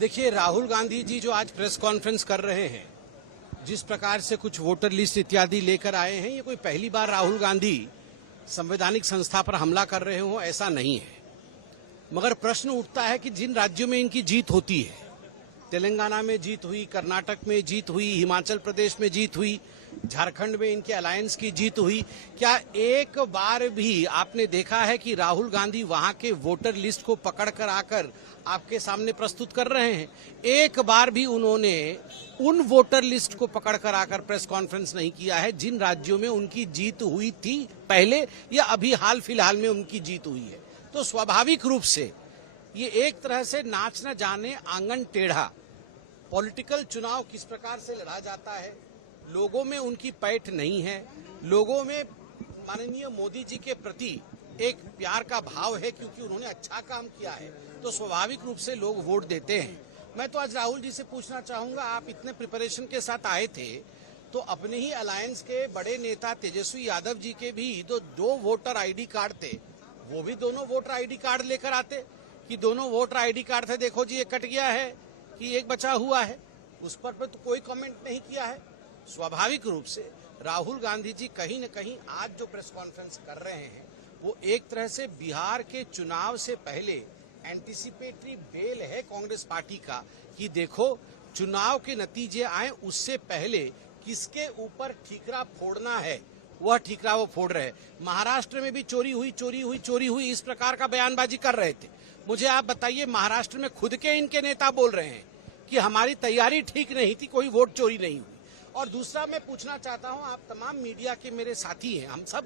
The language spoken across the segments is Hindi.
देखिए, राहुल गांधी जी जो आज प्रेस कॉन्फ्रेंस कर रहे हैं, जिस प्रकार से कुछ वोटर लिस्ट इत्यादि लेकर आए हैं, ये कोई पहली बार राहुल गांधी संवैधानिक संस्था पर हमला कर रहे हो, ऐसा नहीं है। मगर प्रश्न उठता है कि जिन राज्यों में इनकी जीत होती है, तेलंगाना में जीत हुई, कर्नाटक में जीत हुई, हिमाचल प्रदेश में जीत हुई, झारखंड में इनके अलायंस की जीत हुई, क्या एक बार भी आपने देखा है कि राहुल गांधी वहां के वोटर लिस्ट को पकड़कर आकर आपके सामने प्रस्तुत कर रहे हैं? एक बार भी उन्होंने उन वोटर लिस्ट को पकड़कर आकर प्रेस कॉन्फ्रेंस नहीं किया है जिन राज्यों में उनकी जीत हुई थी पहले या अभी हाल फिलहाल में उनकी जीत हुई है। तो स्वाभाविक रूप से ये एक तरह से नाच न जाने आंगन टेढ़ा पॉलिटिकल चुनाव किस प्रकार से लड़ा जाता है, लोगों में उनकी पैठ नहीं है, लोगों में माननीय मोदी जी के प्रति एक प्यार का भाव है क्योंकि उन्होंने अच्छा काम किया है, तो स्वाभाविक रूप से लोग वोट देते हैं। मैं तो आज राहुल जी से पूछना चाहूंगा, आप इतने प्रिपरेशन के साथ आए थे तो अपने ही अलायंस के बड़े नेता तेजस्वी यादव जी के भी दो वोटर आईडी कार्ड थे, वो भी दोनों वोटर आईडी कार्ड लेकर आते कि दोनों वोटर आईडी कार्ड थे, देखो जी ये कट गया है कि एक बचा हुआ है, उस पर तो कोई कमेंट नहीं किया है। स्वाभाविक रूप से राहुल गांधी जी कहीं न कहीं आज जो प्रेस कॉन्फ्रेंस कर रहे हैं वो एक तरह से बिहार के चुनाव से पहले एंटीसिपेटरी बेल है कांग्रेस पार्टी का कि देखो चुनाव के नतीजे आए उससे पहले किसके ऊपर ठीकरा फोड़ना है, वह ठीकरा वो फोड़ रहे हैं। महाराष्ट्र में भी चोरी हुई इस प्रकार का बयानबाजी कर रहे थे। मुझे आप बताइए, महाराष्ट्र में खुद के इनके नेता बोल रहे हैं कि हमारी तैयारी ठीक नहीं थी, कोई वोट चोरी नहीं हुई। और दूसरा मैं पूछना चाहता हूं, आप तमाम मीडिया के मेरे साथी हैं, हम सब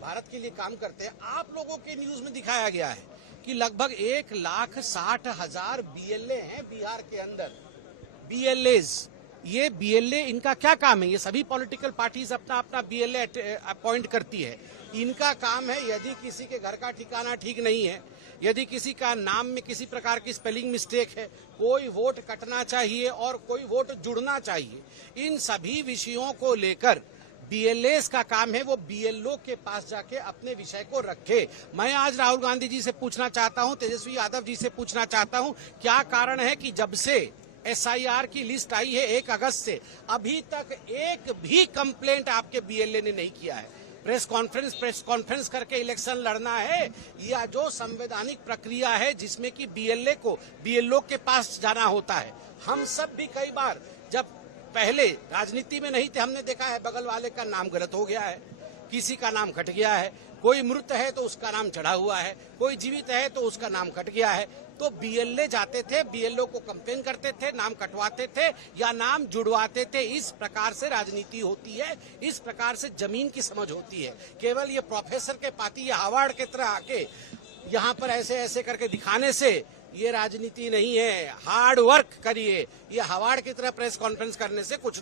भारत के लिए काम करते हैं, आप लोगों के न्यूज में दिखाया गया है कि लगभग 1,60,000 BLA हैं बिहार के अंदर। BLAs, ये BLA इनका क्या काम है? ये सभी पॉलिटिकल पार्टीज अपना अपना BLA अपॉइंट करती है। इनका काम है यदि किसी के घर का ठिकाना ठीक नहीं है, यदि किसी का नाम में किसी प्रकार की स्पेलिंग मिस्टेक है, कोई वोट कटना चाहिए और कोई वोट जुड़ना चाहिए, इन सभी विषयों को लेकर BLAs का काम है वो BLO के पास जाके अपने विषय को रखे। मैं आज राहुल गांधी जी से पूछना चाहता हूं, तेजस्वी यादव जी से पूछना चाहता हूं, क्या कारण है कि जब से SIR की लिस्ट आई है 1 अगस्त से अभी तक एक भी कंप्लेंट आपके BLA ने नहीं किया है? प्रेस कॉन्फ्रेंस करके इलेक्शन लड़ना है या जो संवैधानिक प्रक्रिया है जिसमें कि BLO के पास जाना होता है? हम सब भी कई बार जब पहले राजनीति में नहीं थे हमने देखा है बगल वाले का नाम गलत हो गया है, किसी का नाम कट गया है, कोई मृत है तो उसका नाम चढ़ा हुआ है, कोई जीवित है तो उसका नाम कट गया है। तो BLA जाते थे, BLO को कंप्लेन करते थे, नाम कटवाते थे या नाम जुड़वाते थे। इस प्रकार से राजनीति होती है, इस प्रकार से जमीन की समझ होती है। केवल ये प्रोफेसर के पाती या हार्वर्ड की तरह आके यहाँ पर ऐसे ऐसे करके दिखाने से ये राजनीति नहीं है। हार्ड वर्क करिए, ये हार्वर्ड की तरह प्रेस कॉन्फ्रेंस करने से कुछ नहीं।